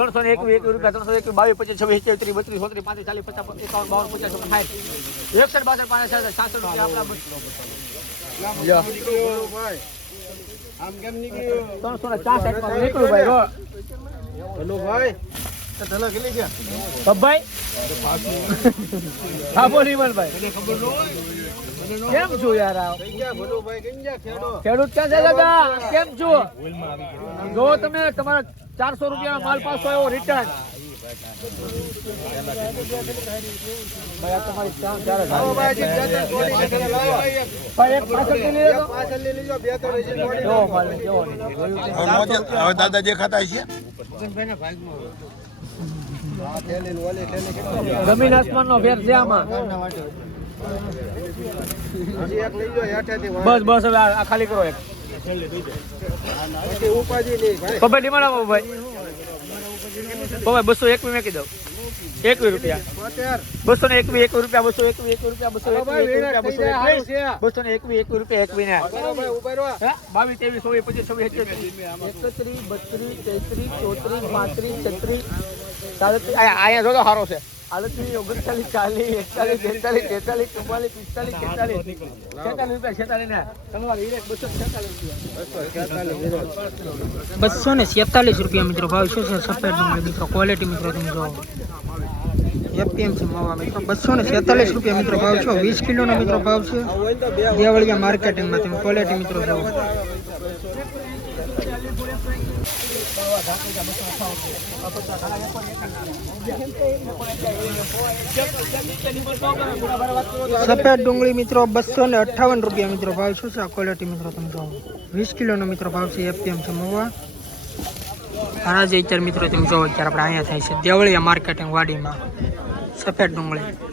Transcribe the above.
ત્રણસો ને એકવીસ એકવીસ રૂપિયા ત્રણસો એક બાવીસ પચીસ છવ્વીસ ત્રીસ બત્રીસ ચોત્રીસ પાંત્રીસ ચાલીસ પચાસ એકાવન બાવન પચાસ સાઠ. એકસઠ બાસઠ પાંચ સાઠ સાતસો રૂપિયા આપણા ત્રણસો ને ચાસઠમાં નીકળ્યું ભાઈ હેલો ભાઈ ભાઈ? હા બોલ બોલ હિમલભાઈ કેમ છો યાર ખેડૂત ક્યાં છે દાદા? કેમ છો? જો તમે તમારા ચારસો રૂપિયા માલ પાસો આવ્યો રિટર્ન જ છે. દાદા દેખાતા છે જમીન આસમાન નો ફેર છે આમાં. બસ બસ હવે આ ખાલી કરો એક. પપ્પા આપો ભાઈ. પપ્પા બસો એકવી મેકી દઉં એકવી રૂપિયા. બસો ને એકવી એકવી રૂપિયા બસો એકવી રૂપિયા બસો બસો ને એકવી એકવી રૂપિયા એકવી? બાવીસ ત્રેવીસ ચોવીસ પચીસ છવ્વીસ એકત્રીસ બત્રીસ તેત્રીસ ચોત્રીસ પાંત્રીસ છત્રીસ. સાડત્રીસ. અહીંયા જો હારો સારો છે. આડત્રીસ ઓગણચાલીસ ચાલીસ એકતાલીસ બેતાલીસ તેતાલીસ ચુમ્માલીસ પિસ્તાલીસ છેતાલીસ. છેતાલીસ રૂપિયા છેતાલીસ ને. તમારે હિરેક બસો છેતાલીસ રૂપિયા. બસો ને છેતાલીસ રૂપિયા મિત્રો ભાવ શું છે? સફેદ ડુંગળી મિત્રો ક્વોલિટી મિત્રો તમે જો એપીએમસી મવા મિત્રો. બસો ને છેતાલીસ રૂપિયા મિત્રો ભાવ છે. વીસ કિલોનો મિત્રો ભાવ છે. દેવળિયા માર્કેટિંગમાં તમે ક્વોલિટી મિત્રો જોવો સફેદ ડુંગળી મિત્રો બસો ને અઠાવન રૂપિયા મિત્રો ભાવ શું છે? આ ક્વોલિટી મિત્રો તમે જોવો. વીસ કિલોનો મિત્રો ભાવ છે એપીએમ છે, મવા. હરાજી અત્યારે મિત્રો તમે જોવો, અત્યારે આપણે અહીંયા થાય છે. દેવળિયા માર્કેટિંગ વાડીમાં. સફેદ ડુંગળી.